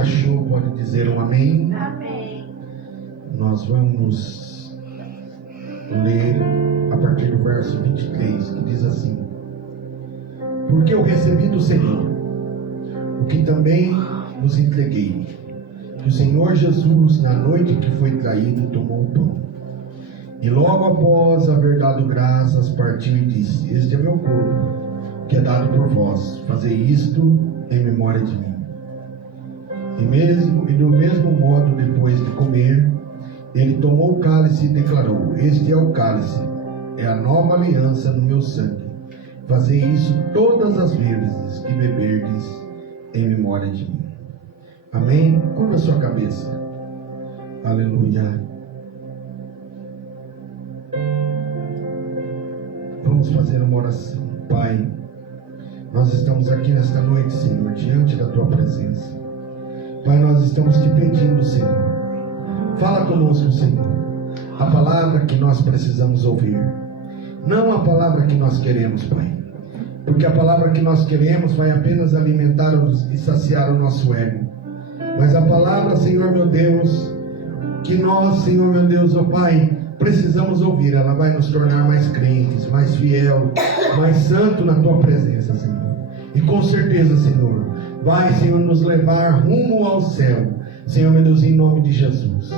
achou pode dizer um amém. Amém. Nós vamos ler a partir do verso 23, que diz assim: porque eu recebi do Senhor o que também vos entreguei, que o Senhor Jesus, na noite que foi traído, tomou o pão, e logo após haver dado graças, partiu e disse: este é meu corpo, que é dado por vós, fazei isto em memória de mim. E do mesmo modo, depois de comer, ele tomou o cálice e declarou: este é o cálice, é a nova aliança no meu sangue. Fazei isso todas as vezes que beberdes em memória de mim. Amém? Curva a sua cabeça. Aleluia. Vamos fazer uma oração. Pai, nós estamos aqui nesta noite, Senhor, diante da Tua presença. Pai, nós estamos te pedindo, Senhor, fala conosco, Senhor, a palavra que nós precisamos ouvir, não a palavra que nós queremos, Pai, porque a palavra que nós queremos vai apenas alimentar e saciar o nosso ego, mas a palavra, Senhor meu Deus, que nós, Senhor meu Deus, ó Pai, precisamos ouvir, ela vai nos tornar mais crentes, mais fiel, mais santo na Tua presença, Senhor. E com certeza, Senhor, vai, Senhor, nos levar rumo ao céu, Senhor meu Deus, em nome de Jesus.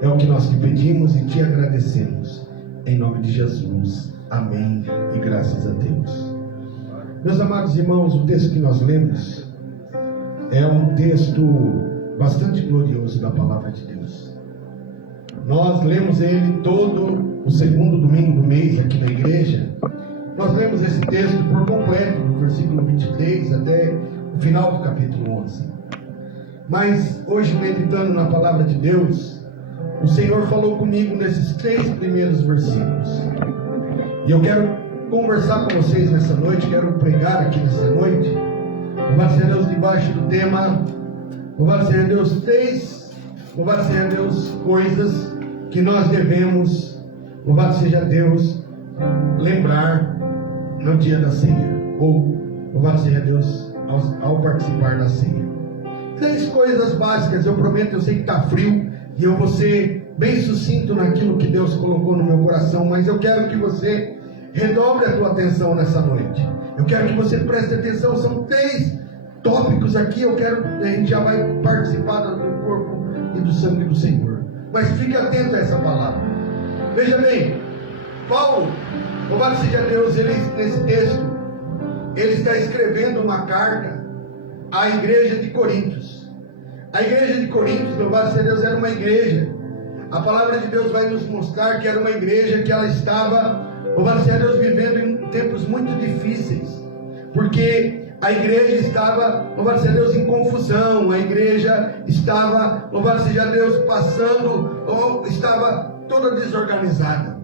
É o que nós te pedimos e te agradecemos, em nome de Jesus. Amém e graças a Deus. Meus amados irmãos, o texto que nós lemos é um texto bastante glorioso da palavra de Deus. Nós lemos ele todo o segundo domingo do mês aqui na igreja. Nós lemos esse texto por completo, do versículo 23 até o final do capítulo 11. Mas hoje, meditando na palavra de Deus, o Senhor falou comigo nesses 3 primeiros versículos. E eu quero conversar com vocês nessa noite, quero pregar aqui nessa noite. Louvado seja Deus, debaixo do tema, louvado seja Deus, 3, louvado seja Deus, coisas que nós devemos, louvado seja Deus, lembrar no dia da ceia, ou louvado seja Deus, ao participar da ceia. 3 coisas básicas, eu prometo, eu sei que está frio, e eu vou ser bem sucinto naquilo que Deus colocou no meu coração, mas eu quero que você redobre a tua atenção nessa noite. Eu quero que você preste atenção, são 3 tópicos aqui, a gente já vai participar do corpo e do sangue do Senhor. Mas fique atento a essa palavra. Veja bem, Paulo, louvado seja Deus, nesse texto, ele está escrevendo uma carta à igreja de Coríntios. A igreja de Coríntios, louvado seja Deus, era uma igreja. A palavra de Deus vai nos mostrar que era uma igreja que ela estava, louvado seja Deus, vivendo em tempos muito difíceis. Porque a igreja estava, louvado seja Deus, em confusão. A igreja estava, louvado seja Deus, ou estava toda desorganizada.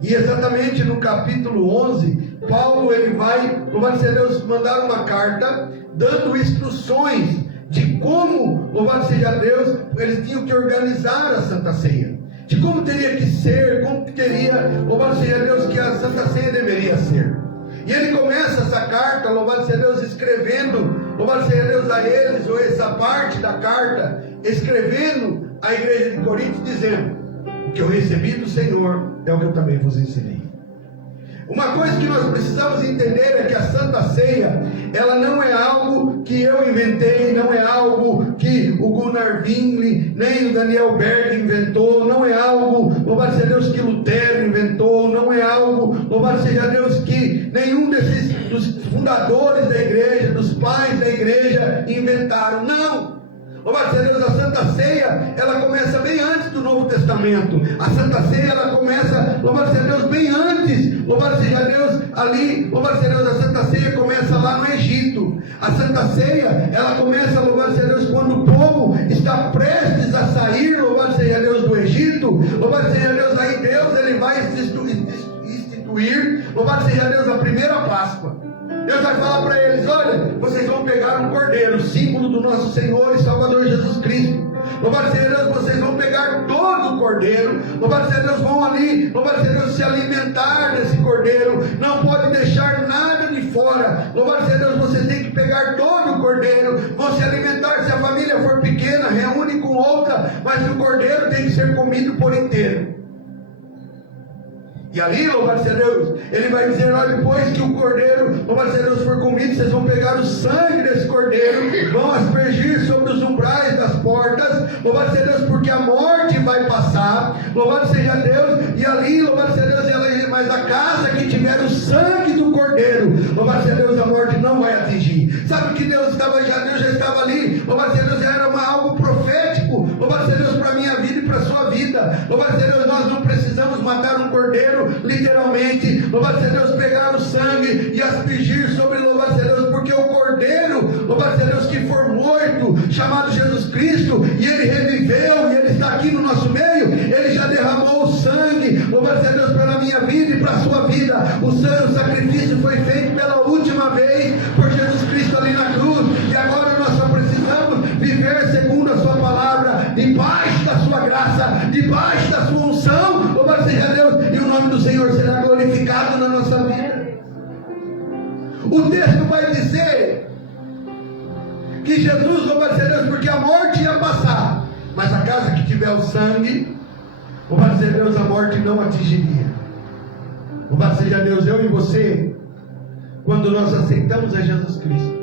E exatamente no capítulo 11, Paulo ele vai, louvado seja Deus, mandar uma carta dando instruções de como, louvado seja Deus, eles tinham que organizar a Santa Ceia, de como teria que ser, como teria, louvado seja Deus, que a Santa Ceia deveria ser. E ele começa essa carta, louvado seja Deus, escrevendo, louvado seja Deus, a eles, ou essa parte da carta, escrevendo à igreja de Corinto, dizendo: o que eu recebi do Senhor é o que eu também vos ensinei. Uma coisa que nós precisamos entender é que a Santa Ceia, ela não é algo que eu inventei, não é algo que o Gunnar Wingli, nem o Daniel Berg inventou, não é algo, louvado seja Deus, que Lutero inventou, não é algo, louvado seja Deus, que nenhum dos fundadores da igreja, dos pais da igreja inventaram, não. Louvado seja Deus, a Santa Ceia, ela começa bem antes do Novo Testamento. A Santa Ceia, ela começa, louvado seja Deus, bem antes. Louvado seja Deus, ali, louvado seja Deus, a Santa Ceia começa lá no Egito. A Santa Ceia, ela começa, louvado seja Deus, quando o povo está prestes a sair, louvado seja Deus, do Egito. Louvado seja Deus, aí Deus, ele vai instituir, louvado seja Deus, a primeira Páscoa. Deus vai falar para eles: olha, vocês vão pegar um cordeiro, símbolo do nosso Senhor e Salvador Jesus Cristo. Louvado seja Deus, vocês vão pegar todo o cordeiro. Louvado seja Deus, vão ali, louvado seja Deus, se alimentar desse cordeiro. Não pode deixar nada de fora. Louvado seja Deus, vocês têm que pegar todo o cordeiro. Vão se alimentar, se a família for pequena, mas que o cordeiro tem que ser comido por inteiro. E ali, louvado seja Deus, ele vai dizer: olha, depois que o cordeiro, louvado seja Deus, for comido, vocês vão pegar o sangue desse cordeiro, vão aspergir sobre os umbrais das portas, louvado seja Deus, porque a morte vai passar, louvado seja Deus, e ali, louvado seja Deus, mas a casa que tiver o sangue do cordeiro, louvado seja Deus, a morte não vai atingir. Sabe que Deus já estava ali, louvado seja Deus, era algo profético, louvado seja Deus, para a minha vida e para a sua vida. Louvado seja Deus, nós não precisamos matar um cordeiro, literalmente, louvado seja Deus, pegar o sangue e aspergir sobre, louvado seja Deus, porque o cordeiro, louvado seja Deus, que for morto, chamado Jesus Cristo, e ele reviveu, e ele está aqui no nosso meio, ele já derramou o sangue, louvado seja Deus, pela minha vida e para a sua vida. O sacrifício foi feito pela última vez por Jesus Cristo ali na cruz, e agora nós só precisamos viver segundo a sua palavra, debaixo da sua graça, debaixo da sua unção, louvado seja Deus, e o nome do Senhor será glorificado na nossa vida. O texto vai dizer que Jesus, louvado seja Deus, porque a morte ia passar, mas a casa que tiver o sangue, louvado seja Deus, a morte não atingiria. Louvado seja Deus, eu e você, quando nós aceitamos a Jesus Cristo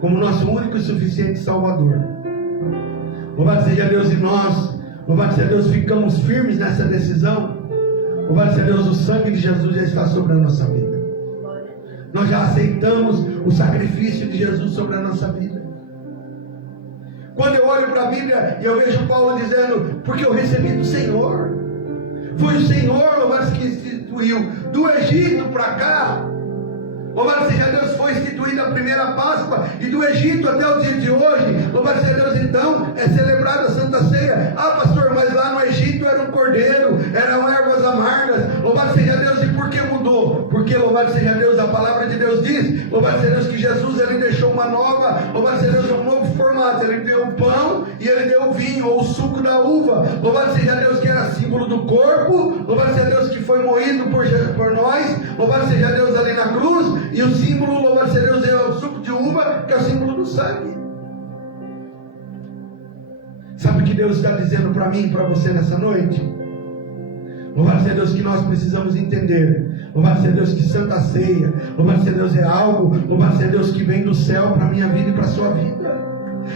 como nosso único e suficiente Salvador, louvado seja Deus, e nós, louvado seja Deus, ficamos firmes nessa decisão, louvado seja Deus, o sangue de Jesus já está sobre a nossa vida. Nós já aceitamos o sacrifício de Jesus sobre a nossa vida. Quando eu olho para a Bíblia e eu vejo Paulo dizendo: porque eu recebi do Senhor, foi o Senhor, louvado, que instituiu do Egito para cá. Louvado seja Deus, foi instituída a primeira Páscoa, e do Egito até o dia de hoje, louvado seja Deus, então é celebrada a Santa Ceia. Ah, pastor, mas lá no Egito era um cordeiro, eram ervas amargas. Louvado seja Deus, e por que mudou? Porque, louvado seja Deus, a palavra de Deus diz, louvado seja Deus, que Jesus, ele deixou uma nova, louvado seja Deus, um novo formato. Ele deu o pão e ele deu o vinho, ou o suco da uva. Louvado seja Deus, que era símbolo do corpo, louvado seja Deus, que foi moído por nós, louvado seja Deus, ali na cruz. E o símbolo, louvado seja Deus, é o suco de uva, que é o símbolo do sangue. Sabe o que Deus está dizendo para mim e para você nessa noite? Louvado seja Deus, que nós precisamos entender. Louvado seja Deus, que Santa Ceia, louvado seja Deus, é algo, louvado seja Deus, que vem do céu para a minha vida e para a sua vida.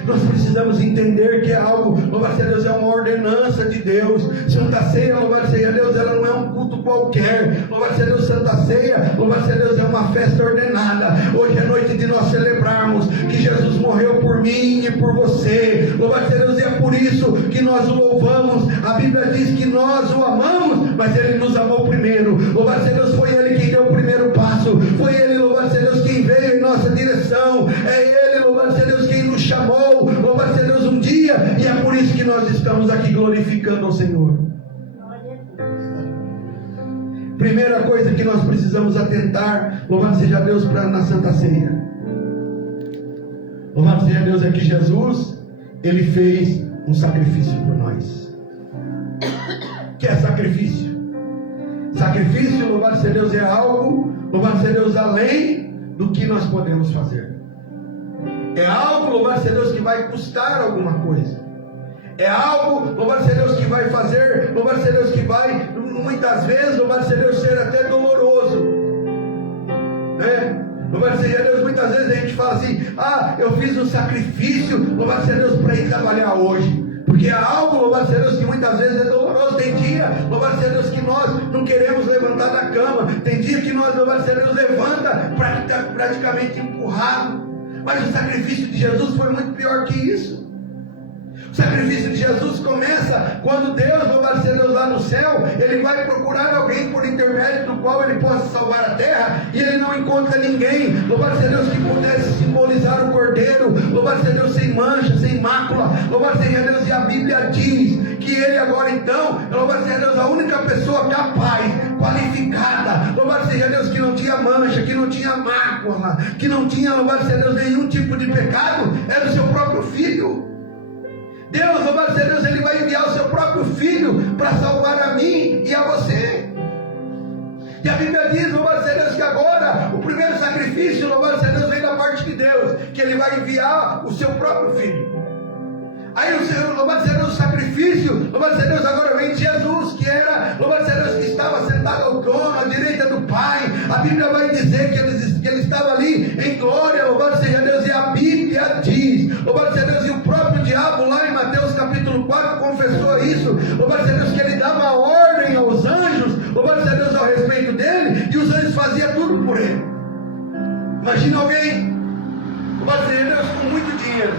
Nós precisamos entender que é algo, louvado seja Deus, é uma ordenança de Deus. Santa Ceia, louvado seja Deus, ela não é um culto qualquer. Louvado seja Deus, Santa Ceia, louvado seja Deus, é uma festa ordenada. Hoje é noite de nós celebrarmos que Jesus morreu por mim e por você. Louvado seja Deus, e é por isso que nós o louvamos. A Bíblia diz que nós o amamos, mas ele nos amou primeiro. Louvado seja Deus, foi ele quem deu o primeiro passo. Foi ele, louvado seja Deus, quem veio em nossa direção. É ele, louvado seja Deus, quem nos chamou, louvado seja Deus, um dia, e é por isso que nós estamos aqui glorificando ao Senhor. Primeira coisa que nós precisamos atentar, louvado seja Deus, na Santa Ceia. Louvado seja Deus, é que Jesus, ele fez um sacrifício por nós. Que é sacrifício? Sacrifício, louvado seja Deus, é algo, louvado seja Deus, além do que nós podemos fazer. É algo, louvado seja Deus, que vai custar alguma coisa. É algo, louvado seja Deus, que vai fazer, louvado seja Deus, que vai, muitas vezes, louvado seja Deus, ser até doloroso. Né? Louvado seja Deus, muitas vezes a gente fala assim: ah, eu fiz um sacrifício, louvado seja Deus, para ir trabalhar hoje. Porque é algo, louvado seja Deus, que muitas vezes é doloroso. Tem dia, louvado seja Deus, que nós não queremos levantar da cama. Tem dia que nós, louvado seja Deus, levanta praticamente empurrado. Mas o sacrifício de Jesus foi muito pior que isso. O sacrifício de Jesus começa quando Deus, louvado seja Deus, lá no céu, ele vai procurar alguém por intermédio do qual ele possa salvar a terra, e ele não encontra ninguém, louvado seja Deus, que pudesse simbolizar o cordeiro, louvado seja Deus, sem mancha, sem mácula, louvado seja Deus. E a Bíblia diz que ele agora então, louvado seja Deus, a única pessoa capaz, qualificada, louvado seja Deus, que não tinha mancha, que não tinha mácula, que não tinha, louvado seja Deus, nenhum tipo de pecado, era o seu próprio filho. Deus, louvado seja Deus, ele vai enviar o seu próprio filho para salvar a mim e a você. E a Bíblia diz, louvado seja Deus, que agora o primeiro sacrifício, louvado seja Deus, vem da parte de Deus, que ele vai enviar o seu próprio filho. Aí o Senhor, louvado seja Deus, o sacrifício sacrifício, louvado seja Deus, agora vem de Jesus, que era, louvado seja Deus, que estava sentado ao trono, à direita do Pai. A Bíblia vai dizer que ele estava ali em glória, louvado seja Deus, e a Bíblia diz, louvado seja Deus, e o próprio diabo lá em Mateus capítulo 4 confessou isso, louvado seja Deus, que ele dava ordem aos anjos, louvado seja Deus, ao respeito dele, e os anjos faziam tudo por ele. Imagina alguém, louvado seja Deus, com muito dinheiro,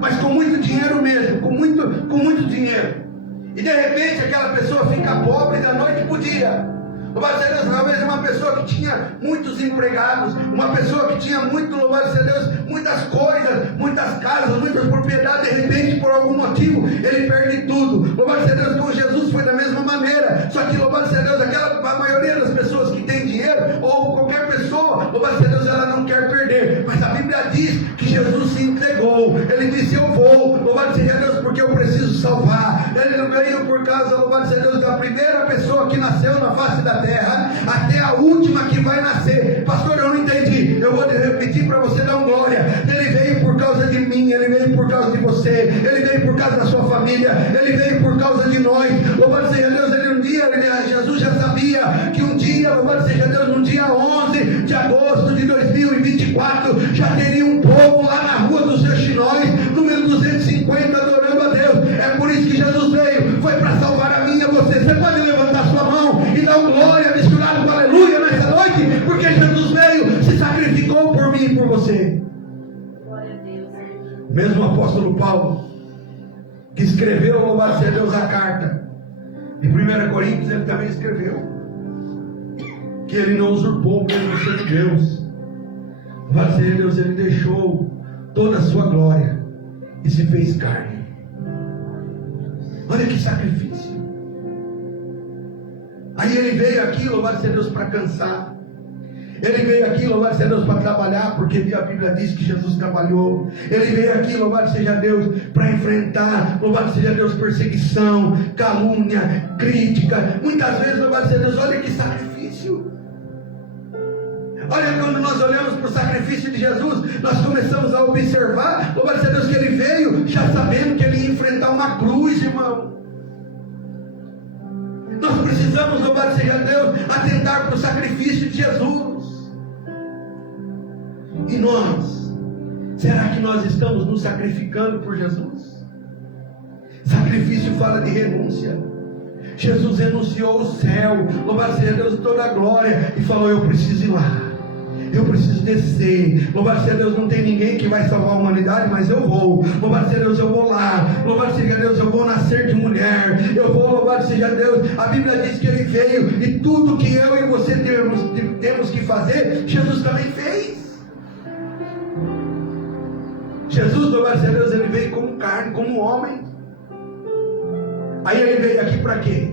mas com muito dinheiro mesmo, com muito dinheiro, e de repente aquela pessoa fica pobre da noite para o dia. Louvado seja Deus, talvez uma pessoa que tinha muitos empregados, uma pessoa que tinha louvado seja Deus, muitas coisas, muitas casas, muitas propriedades, de repente, por algum motivo, ele perde tudo. Louvado seja Deus, com Jesus foi da mesma maneira, só que, louvado seja Deus, a maioria das pessoas que tem dinheiro, ou qualquer pessoa, louvado seja Deus, ela não quer perder, mas a Bíblia diz que Jesus se entregou, ele disse, eu vou, louvado seja Deus, porque eu preciso salvar. Ele não veio por causa, louvado seja Deus, da primeira pessoa que nasceu na face da terra, até a última que vai nascer. Pastor, eu não entendi, eu vou repetir para você dar uma glória. Ele veio por causa de mim, ele veio por causa de você, ele veio por causa da sua família, ele veio por causa de nós. Louvado seja Deus, Jesus já sabia que um dia, louvado seja Deus, no dia 11 de agosto de 2024, já teria um povo lá na rua dos seus chinóis, número 250, adorando a Deus. É por isso que Jesus veio, foi para salvar a mim e a você. Você pode levantar sua mão e dar um glória misturado com aleluia nessa noite, porque Jesus veio, se sacrificou por mim e por você. Glória a Deus. Mesmo o apóstolo Paulo, que escreveu, louvado seja Deus, a carta em 1 Coríntios, ele também escreveu que ele não usurpou o mesmo ser de Deus. Louvado seja Deus, ele deixou toda a sua glória e se fez carne. Olha que sacrifício. Aí ele veio aqui, louvado seja Deus, para cansar. Ele veio aqui, louvado seja Deus, para trabalhar, porque a Bíblia diz que Jesus trabalhou. Ele veio aqui, louvado seja Deus, para enfrentar, louvado seja Deus, perseguição, calúnia, crítica. Muitas vezes, louvado seja Deus, olha que sacrifício. Olha, quando nós olhamos para o sacrifício de Jesus, nós começamos a observar, louvado seja Deus, que ele veio já sabendo que ele ia enfrentar uma cruz, irmão. Nós precisamos, louvado seja Deus, atentar para o sacrifício de Jesus. E nós, será que nós estamos nos sacrificando por Jesus? Sacrifício fala de renúncia. Jesus renunciou o céu, louvado seja Deus, toda a glória, e falou, eu preciso ir lá, eu preciso descer. Louvado seja Deus, não tem ninguém que vai salvar a humanidade, mas eu vou. Louvado seja Deus, eu vou lá. Louvado seja Deus, eu vou nascer de mulher. Eu vou, louvado seja Deus. A Bíblia diz que ele veio, e tudo que eu e você temos que fazer, Jesus também fez. Jesus, louvado seja Deus, ele veio como carne, como homem. Aí ele veio aqui para quê?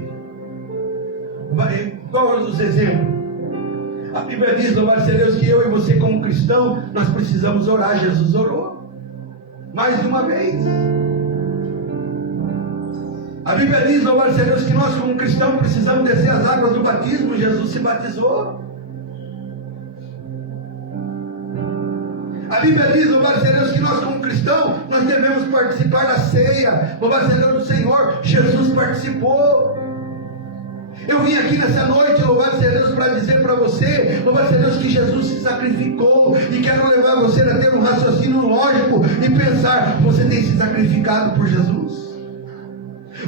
Todos os exemplos. A Bíblia diz, louvado seja Deus, que eu e você como cristão, nós precisamos orar. Jesus orou mais de uma vez. A Bíblia diz, louvado seja Deus, que nós como cristão precisamos descer as águas do batismo. Jesus se batizou. A Bíblia diz, louvado seja Deus, que nós como cristão, nós devemos participar da ceia. Louvado seja Deus do Senhor. Jesus participou. Eu vim aqui nessa noite, louvado seja Deus, para dizer para você, louvado seja Deus, que Jesus se sacrificou, e quero levar você a ter um raciocínio lógico e pensar, você tem se sacrificado por Jesus?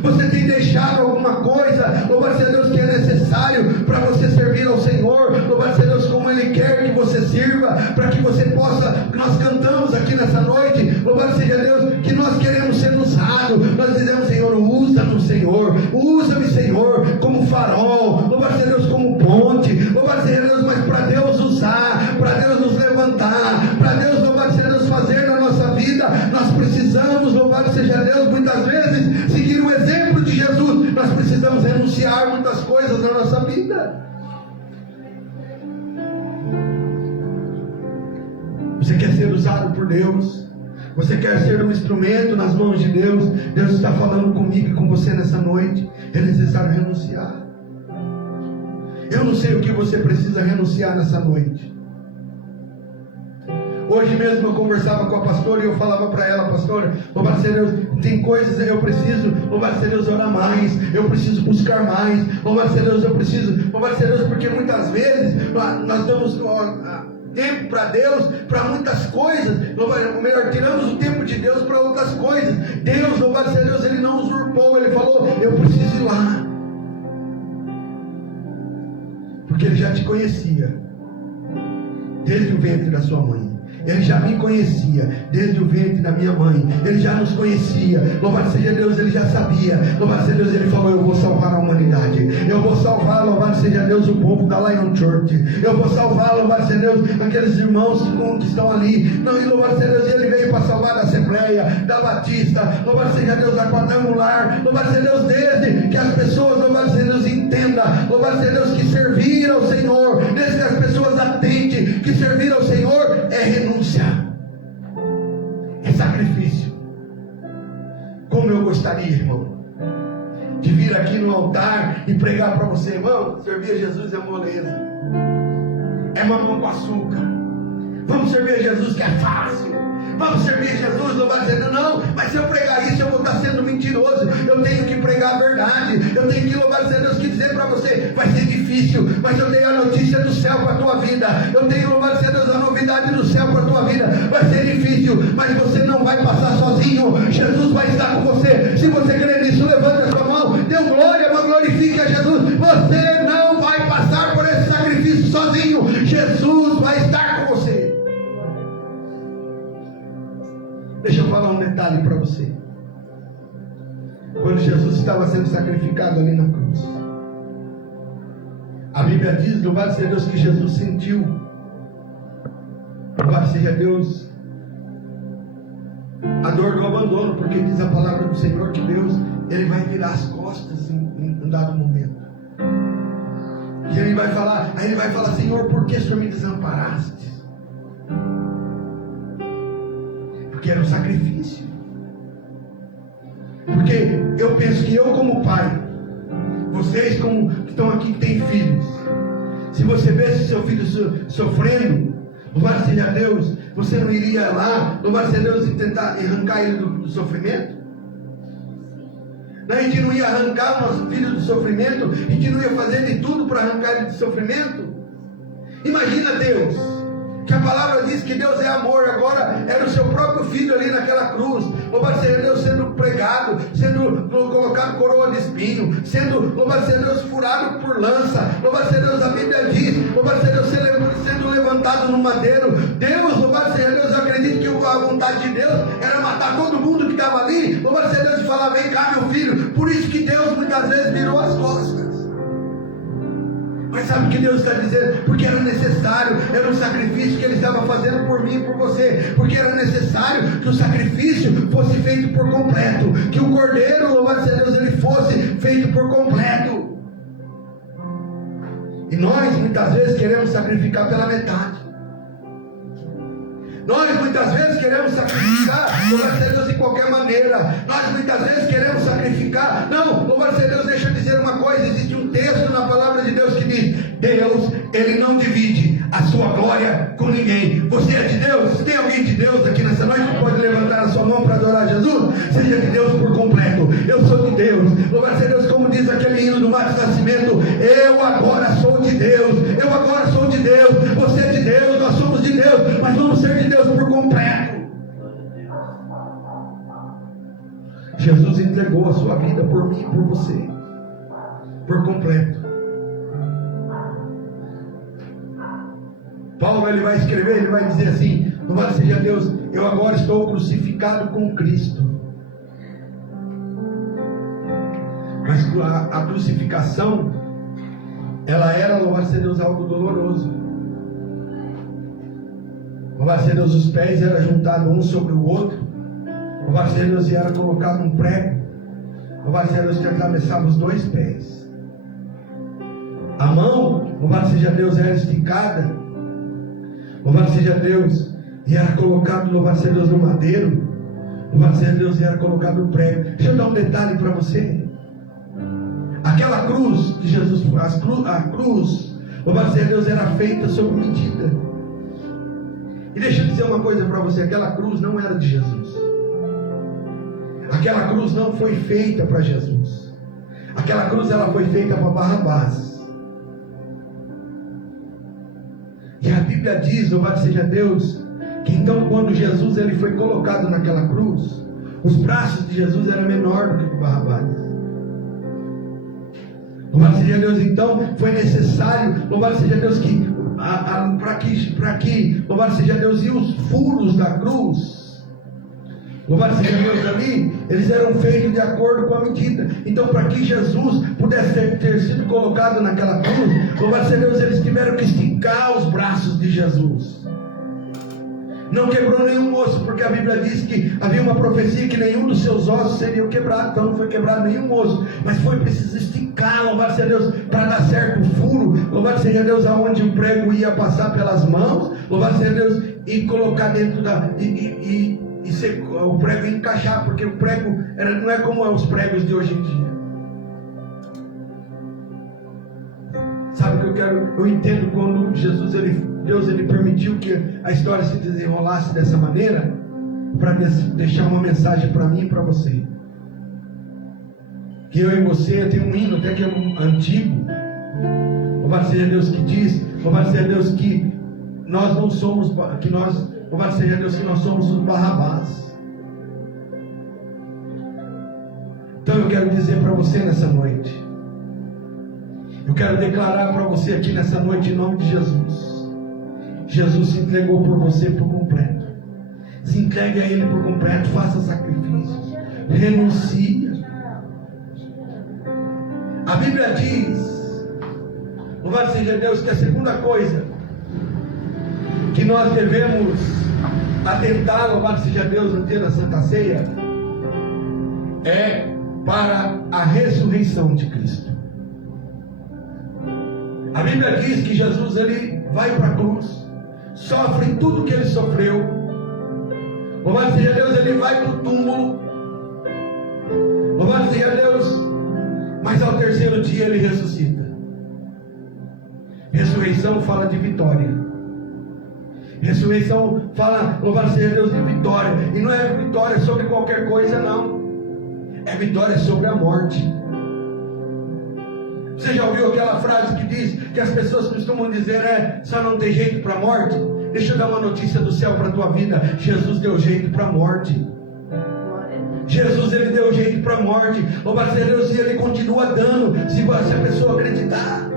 Você tem deixado alguma coisa, louvado seja Deus, que é necessário para você servir ao Senhor? Louvado seja Deus, como Ele quer que você sirva, para que você possa, nós cantamos aqui nessa noite, louvado seja Deus, que nós queremos ser usados. Nós dizemos, Senhor, usa-nos, Senhor, usa-me, Senhor, como farol, louvado seja Deus, como ponte, louvado seja Deus, mas para Deus usar, para Deus nos levantar, para Deus, louvado seja Deus, fazer na nossa vida, nós precisamos, louvado seja Deus, muitas vezes, seguir o exemplo de Jesus. Nós precisamos renunciar muitas coisas na nossa vida. Você quer ser usado por Deus? Você quer ser um instrumento nas mãos de Deus? Deus está falando comigo e com você nessa noite. É necessário renunciar. Eu não sei o que você precisa renunciar nessa noite. Hoje mesmo eu conversava com a pastora e eu falava para ela: pastora, louvado seja Deus, tem coisas que eu preciso, louvado seja Deus, orar mais, eu preciso buscar mais, louvado seja Deus, eu preciso, louvado seja Deus, porque muitas vezes nós damos tempo para Deus, para muitas coisas, ou melhor, tiramos o tempo de Deus para outras coisas. Deus, louvado seja Deus, Ele não usurpou, Ele falou: eu preciso ir lá, porque Ele já te conhecia desde o ventre da sua mãe. Ele já me conhecia desde o ventre da minha mãe. Ele já nos conhecia. Louvado seja Deus, Ele já sabia. Louvado seja Deus, Ele falou: eu vou salvar a humanidade. Eu vou salvar, louvado seja Deus, o povo da Lion Church. Eu vou salvar, louvado seja Deus, aqueles irmãos que estão ali. Não, e louvado seja Deus, Ele veio para salvar da Assembleia, da Batista. Louvado seja Deus, da Quadrangular. Louvado seja Deus, desde que as pessoas, louvado seja Deus, entendam. Louvado seja Deus, que servir ao Senhor, desde que as pessoas atentem que servir ao Senhor é renúncia, é sacrifício. Como eu gostaria, irmão, de vir aqui no altar e pregar para você: irmão, servir a Jesus é moleza, é mamão com açúcar. Vamos servir a Jesus que é fácil. Vamos servir a Jesus, não vai dizer não, mas se eu pregar isso eu vou estar sendo mentiroso. Eu tenho que pregar a verdade. Eu tenho que, louvar a Deus, que dizer para você: vai ser difícil, mas eu tenho a notícia do céu para a tua vida. Eu tenho, louvar a Deus, a novidade do céu para a tua vida. Vai ser difícil, mas você não vai passar sozinho. Jesus vai estar com você. Se você crer nisso, levante a sua mão, dê glória, mas glorifique a Jesus. Você não vai passar por esse sacrifício sozinho. Jesus vai estar com você. Deixa eu falar um detalhe para você. Quando Jesus estava sendo sacrificado ali na cruz, a Bíblia diz, louvado seja Deus, que Jesus sentiu, louvado seja Deus, a dor do abandono, porque diz a palavra do Senhor que Deus, Ele vai virar as costas em um dado momento. E Ele vai falar, aí Ele vai falar: Senhor, por que o Senhor me desamparaste? Que era um sacrifício. Porque eu penso que eu, como pai, vocês como que estão aqui, que têm filhos, se você vesse seu filho sofrendo, louvado seja Deus, você não iria lá, louvado seja Deus, e tentar arrancar ele do sofrimento? Não, a gente não ia arrancar o nosso filho do sofrimento, a gente não ia fazer de tudo para arrancar ele do sofrimento? Imagina Deus, que a palavra diz que Deus é amor. Agora era o seu próprio filho ali naquela cruz, louvado seja Deus, sendo pregado, sendo colocado coroa de espinho, sendo, louvado seja Deus, furado por lança. Louvado seja Deus, a Bíblia diz, louvado seja Deus, sendo levantado no madeiro. Deus, louvado seja Deus, eu acredito que a vontade de Deus era matar todo mundo que estava ali. Louvado seja Deus, e falar: vem cá, meu filho. Por isso que Deus muitas vezes virou as costas. Mas sabe o que Deus está dizendo? Porque era necessário, era um sacrifício que Ele estava fazendo por mim e por você. Porque era necessário que o sacrifício fosse feito por completo. Que o cordeiro, louvado seja Deus, ele fosse feito por completo. E nós muitas vezes queremos sacrificar pela metade. Nós muitas vezes queremos sacrificar, louvado seja Deus, de qualquer maneira. Nós muitas vezes queremos sacrificar. Não, louvado seja Deus, deixa eu dizer uma coisa. Existe um texto na palavra de Deus que diz: Deus, Ele não divide a sua glória com ninguém. Você é de Deus? Tem alguém de Deus aqui nessa noite que pode levantar a sua mão para adorar Jesus? Seja de Deus por completo. Eu sou de Deus. Louvado seja Deus, como diz aquele hino do Mato Nascimento: eu agora sou de Deus. Eu agora sou de Deus. Você é de Deus, nós somos de Deus. Mas vamos ser de Deus por completo. Jesus entregou a sua vida por mim e por você, por completo. Paulo, ele vai escrever, ele vai dizer assim: louvado seja Deus, eu agora estou crucificado com Cristo. Mas a crucificação, ela era, louvado seja Deus, algo doloroso. Louvado seja Deus, os pés eram juntados um sobre o outro. Louvado seja Deus, e era colocado um prego. Louvado seja Deus, que atravessava os dois pés. A mão, louvado seja Deus, era esticada. Louvado seja Deus, e era colocado, louvado seja Deus, no madeiro. Louvado seja Deus, e era colocado no prego. Deixa eu dar um detalhe para você. Aquela cruz de Jesus, a cruz, louvado seja Deus, era feita sob medida. E deixa eu dizer uma coisa para você, aquela cruz não era de Jesus. Aquela cruz não foi feita para Jesus. Aquela cruz ela foi feita para Barrabás. E a Bíblia diz, louvado seja Deus, que então quando Jesus ele foi colocado naquela cruz, os braços de Jesus eram menores do que o de Barrabás. Louvado seja Deus, então foi necessário, louvado seja Deus, que para que, louvado seja Deus, e os furos da cruz, louvado seja Deus, ali, eles eram feitos de acordo com a medida. Então, para que Jesus pudesse ter sido colocado naquela cruz, louvado seja Deus, eles tiveram que esticar os braços de Jesus. Não quebrou nenhum osso, porque a Bíblia diz que havia uma profecia que nenhum dos seus ossos seriam quebrados. Então não foi quebrado nenhum osso, mas foi preciso esticar, louvado seja Deus, para dar certo o furo, louvado seja Deus, aonde o prego ia passar pelas mãos, louvado seja Deus, e colocar dentro da... o prego ia encaixar, porque o prego não é como os pregos de hoje em dia. Sabe o que eu entendo quando Deus permitiu que a história se desenrolasse dessa maneira, para deixar uma mensagem para mim e para você. Que eu e você, tem um hino até que é antigo, louvado seja Deus, que diz, louvado seja Deus, que nós não somos, louvado seja Deus, que nós somos os Barrabás. Então eu quero dizer para você nessa noite, eu quero declarar para você aqui nessa noite, em nome de Jesus, Jesus se entregou por você por completo. Se entregue a Ele por completo, faça sacrifícios, renuncie. A Bíblia diz, louvado seja Deus, que a segunda coisa que nós devemos atentar, louvado seja Deus, no dia da Santa Ceia, é para a ressurreição de Cristo. A Bíblia diz que Jesus ele vai para a cruz, sofre tudo que ele sofreu, louvado seja Deus, ele vai para o túmulo, louvado seja Deus, mas ao terceiro dia ele ressuscita. Ressurreição fala de vitória. Ressurreição fala, louvado seja Deus, de vitória. E não é vitória sobre qualquer coisa, não. É vitória sobre a morte. Você já ouviu aquela frase que diz, que as pessoas costumam dizer, só não tem jeito para a morte? Deixa eu dar uma notícia do céu para a tua vida. Jesus deu jeito para a morte. Jesus ele deu jeito para a morte. Louvado seja Deus, e ele continua dando, se a pessoa acreditar.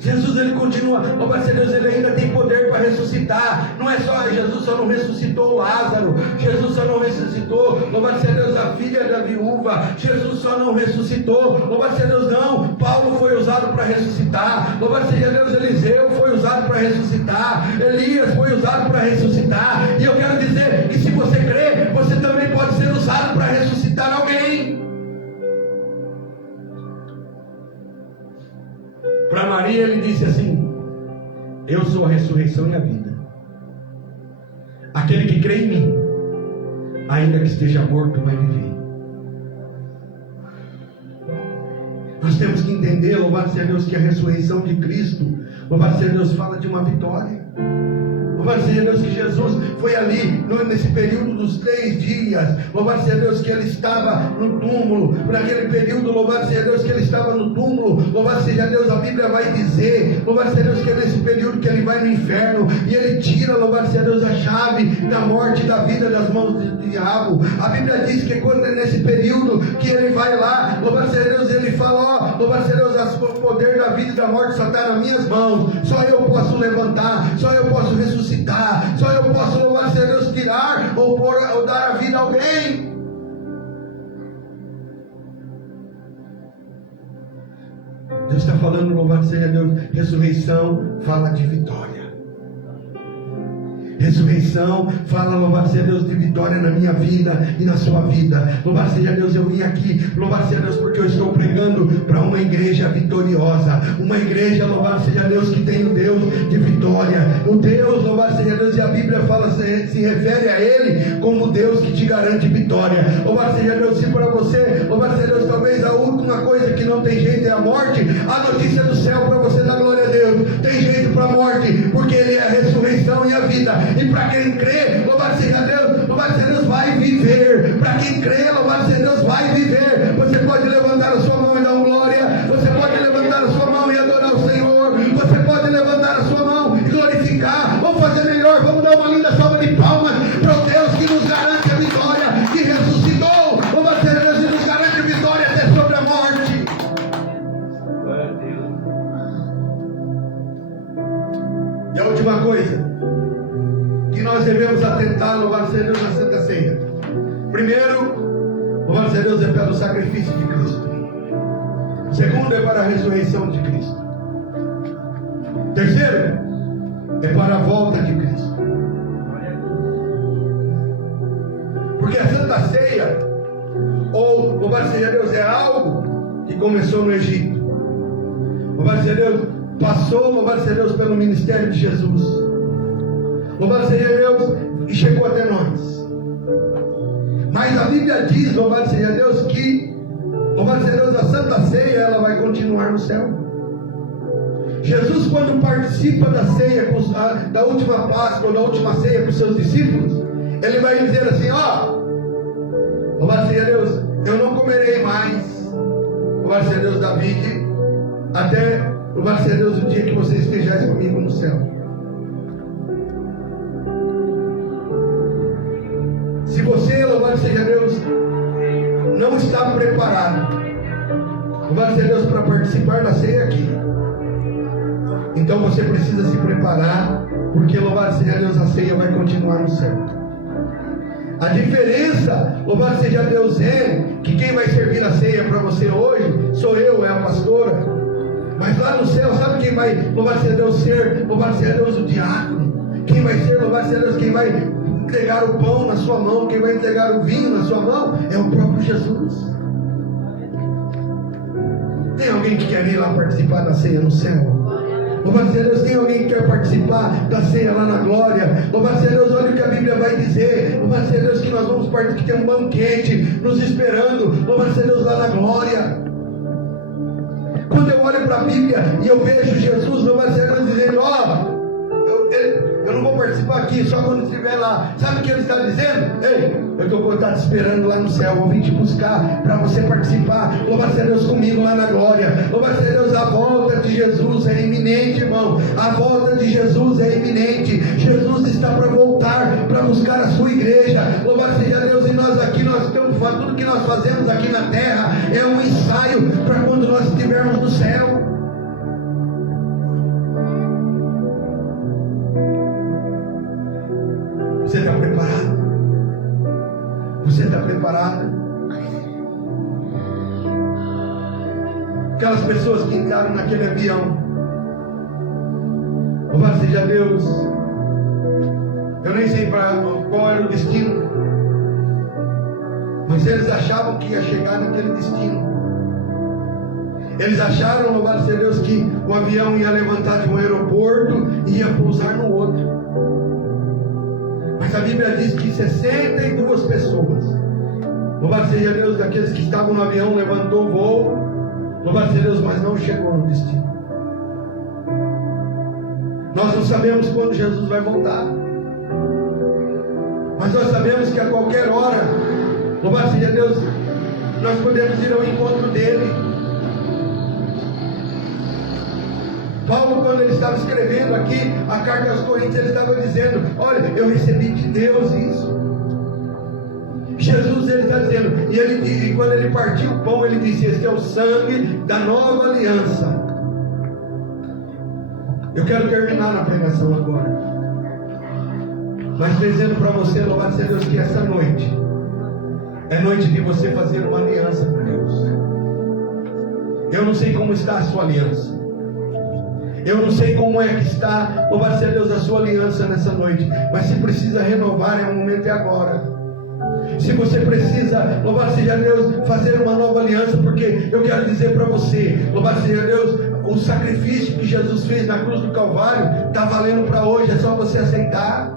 Jesus ele continua, louvado seja Deus, ele ainda tem poder para ressuscitar. Não é só, Jesus só não ressuscitou Lázaro, Jesus só não ressuscitou, louvado seja Deus, a filha da viúva, Jesus só não ressuscitou, louvado seja Deus, não. Paulo foi usado para ressuscitar, louvado seja Deus, Eliseu foi usado para ressuscitar, Elias foi usado para ressuscitar. E eu quero dizer que se você crê, você também pode ser usado para ressuscitar alguém. Para Maria ele disse assim: eu sou a ressurreição e a vida. Aquele que crê em mim, ainda que esteja morto, vai viver. Nós temos que entender, louvado seja Deus, que a ressurreição de Cristo, louvado seja Deus, fala de uma vitória. Louvado seja Deus que Jesus foi ali, nesse período dos 3 dias, louvado seja Deus que ele estava no túmulo, naquele período, louvado seja Deus que ele estava no túmulo, louvado seja Deus, a Bíblia vai dizer, louvado seja Deus que é nesse período que ele vai no inferno, e ele tira, louvado seja Deus, a chave da morte e da vida das mãos do diabo. A Bíblia diz que quando é nesse período que ele vai lá, louvado seja Deus, ele fala, louvado seja Deus, o poder da vida e da morte só está nas minhas mãos, só eu posso levantar, só eu posso ressuscitar, só eu posso, louvado seja Deus, tirar ou dar a vida a alguém. Deus está falando, louvado seja Deus, ressurreição fala de vitória. ressurreição. Fala, louvado seja Deus, de vitória na minha vida e na sua vida. Louvado seja Deus, eu vim aqui, louvado seja Deus, porque eu estou pregando para uma igreja vitoriosa, uma igreja, louvado seja Deus, que tem o Deus de vitória, o Deus, louvado seja Deus, e a Bíblia fala, se refere a Ele como Deus que te garante vitória. Louvado seja Deus, se para você, louvado seja Deus, talvez a última coisa que não tem jeito é a morte, a notícia do céu para você dar glória a Deus: tem jeito para a morte, porque Ele é a ressurreição e a vida. E para quem crê, louvado seja Deus, louvado seja Deus, vai viver. Para quem crê, louvado seja Deus, vai viver. Você pode levantar a sua mão e dar glória. Você pode levantar a sua mão e adorar o Senhor. Você pode levantar a sua mão e glorificar. Vamos fazer melhor, vamos dar uma linda salva de palmas para o Deus que nos garante a vitória, que ressuscitou, louvado seja Deus, e nos garante a vitória até sobre a morte. Glória a Deus. E a última coisa que nós devemos atentar, louvado seja Deus, na Santa Ceia. Primeiro, louvado seja Deus, é pelo sacrifício de Cristo. Segundo, é para a ressurreição de Cristo. Terceiro, é para a volta de Cristo. Porque a Santa Ceia, ou louvado seja Deus, é algo que começou no Egito. Louvado seja Deus, passou, louvado seja Deus, pelo ministério de Jesus. Louvado seja Deus, e chegou até nós. Mas a Bíblia diz, louvado seja Deus, que, louvado seja Deus, a Santa Ceia, ela vai continuar no céu. Jesus, quando participa da ceia, da última Páscoa, da última ceia com os seus discípulos, ele vai dizer assim: louvado seja Deus, eu não comerei mais, louvado seja Deus, David, até, louvado seja Deus, o dia que vocês estejais comigo no céu. Se você, louvado seja Deus, não está preparado, louvado seja Deus, para participar da ceia aqui, então você precisa se preparar, porque, louvado seja Deus, a ceia vai continuar no céu. A diferença, louvado seja Deus, é que quem vai servir a ceia para você hoje sou eu, é a pastora. Mas lá no céu, sabe quem vai, louvado seja Deus, ser, louvado seja Deus, o diácono? Quem vai ser, louvado seja Deus, quem vai entregar o pão na sua mão, quem vai entregar o vinho na sua mão, é o próprio Jesus. Tem alguém que quer ir lá participar da ceia no céu? Louvado seja Deus, tem alguém que quer participar da ceia lá na glória? Louvado seja Deus, olha o que a Bíblia vai dizer. Louvado seja Deus, que nós vamos participar, que tem um banquete nos esperando. Louvado seja Deus, lá na glória. Quando eu olho para a Bíblia e eu vejo Jesus, louvado seja Deus, dizendo: eu não vou participar aqui, só quando estiver lá. Sabe o que ele está dizendo? Ei, eu estou te esperando lá no céu, vou vir te buscar para você participar. Louvado seja Deus, comigo lá na glória. Louvado seja Deus, a volta de Jesus é iminente, irmão. A volta de Jesus é iminente. Jesus está para voltar, para buscar a sua igreja. Louvado seja Deus, e nós aqui, nós estamos fazendo tudo que nós fazemos aqui na terra é um ensaio para quando nós estivermos no céu. Você está preparado? Você está preparado? Aquelas pessoas que entraram naquele avião, louvado seja Deus, eu nem sei qual era o destino, mas eles achavam que ia chegar naquele destino. Eles acharam, louvado seja Deus, que o avião ia levantar de um aeroporto e ia pousar no outro. Mas a Bíblia diz que 62 pessoas, louvado seja Deus, daqueles que estavam no avião, levantou o voo, louvado seja Deus, mas não chegou no destino. Nós não sabemos quando Jesus vai voltar, mas nós sabemos que a qualquer hora, louvado seja Deus, nós podemos ir ao encontro dele. Paulo, quando ele estava escrevendo aqui a carta aos Coríntios, ele estava dizendo: olha, eu recebi de Deus isso. Jesus, ele está dizendo, e quando ele partiu o pão, ele disse: esse é o sangue da nova aliança. Eu quero terminar na pregação agora, mas dizendo para você, louvado seja Deus, que essa noite é noite de você fazer uma aliança com Deus. Eu não sei como está a sua aliança. Eu não sei como é que está, louvado seja Deus, a sua aliança nessa noite. Mas se precisa renovar, é o momento, é agora. Se você precisa, louvado seja Deus, fazer uma nova aliança, porque eu quero dizer para você, louvado seja Deus, o sacrifício que Jesus fez na cruz do Calvário está valendo para hoje, é só você aceitar.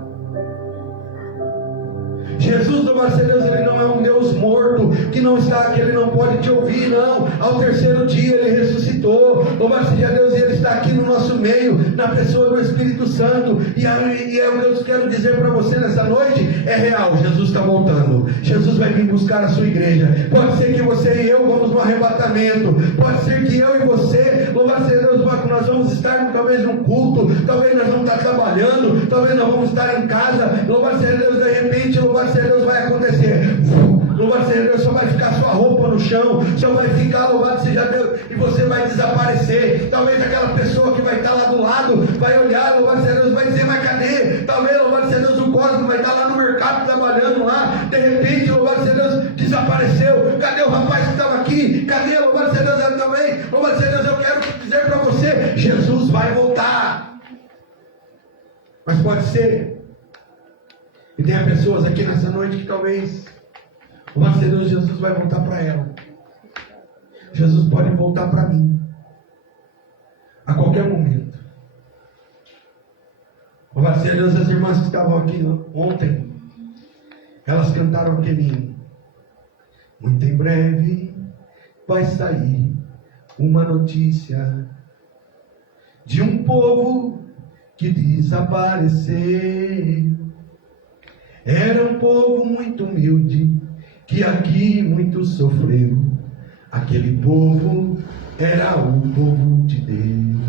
Jesus, louvado seja Deus, ele não é um Deus morto, que não está aqui, ele não pode te ouvir, não. Ao terceiro dia ele ressuscitou, louvado seja Deus, e ele está aqui no nosso meio, na pessoa do Espírito Santo. E é o que eu quero dizer para você nessa noite, é real, Jesus está voltando. Jesus vai vir buscar a sua igreja. Pode ser que você e eu vamos no arrebatamento, pode ser que eu e você, louvado seja Deus, nós vamos estar talvez num culto, talvez nós vamos estar trabalhando, talvez nós vamos estar em casa, louvado seja Deus, de repente, louvado seja Deus, vai acontecer. Louvado seja Deus, só vai ficar sua roupa no chão, só vai ficar, louvado seja Deus, e você vai desaparecer. Talvez aquela pessoa que vai estar lá do lado vai olhar, louvado seja Deus, vai dizer, mas cadê? Talvez, louvado seja Deus, o Cosmo vai estar lá no mercado trabalhando lá, de repente, louvado seja Deus, desapareceu. Cadê o rapaz que estava aqui? Cadê? Louvado seja Deus, eu também. Louvado seja Deus, eu quero dizer para você, Jesus vai voltar. Mas pode ser. E tem pessoas aqui nessa noite que talvez, louvado seja Deus, Jesus vai voltar para ela. Jesus pode voltar para mim. A qualquer momento. Louvado seja Deus, as irmãs que estavam aqui ontem, elas cantaram aquele hino. Muito em breve vai sair uma notícia de um povo que desapareceu. Era um povo muito humilde, que aqui muito sofreu. Aquele povo era o povo de Deus.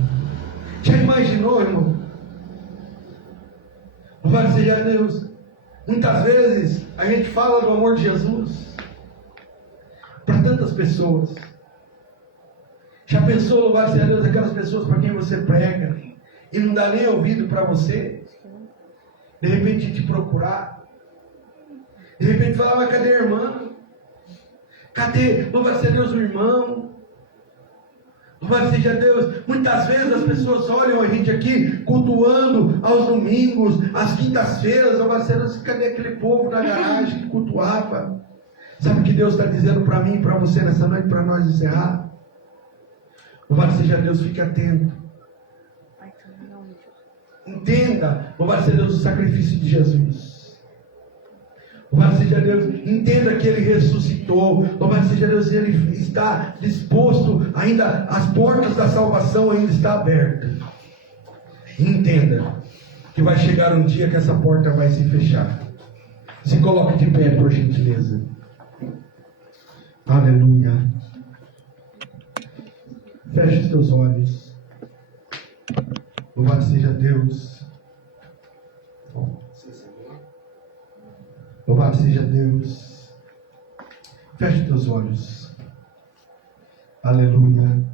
Já imaginou, irmão? Louvado seja Deus. Muitas vezes a gente fala do amor de Jesus para tantas pessoas. Já pensou, louvado seja Deus, aquelas pessoas para quem você prega e não dá nem ouvido para você? De repente te procurar. De repente falar, mas cadê a irmã? Cadê? Louvado seja Deus, o irmão. Louvado seja Deus. Muitas vezes as pessoas olham a gente aqui cultuando aos domingos, às quintas-feiras. Louvado seja Deus, cadê aquele povo na garagem que cultuava? Sabe o que Deus está dizendo para mim e para você nessa noite, para nós encerrar? Louvado seja Deus, fique atento. Entenda, louvado seja Deus, o sacrifício de Jesus. Louvado seja Deus, entenda que Ele ressuscitou. Louvado seja Deus, Ele está disposto, ainda as portas da salvação ainda estão abertas. Entenda que vai chegar um dia que essa porta vai se fechar. Se coloque de pé, por gentileza. Aleluia. Feche os teus olhos. Louvado seja Deus. Louvado seja Deus. Feche teus olhos. Aleluia.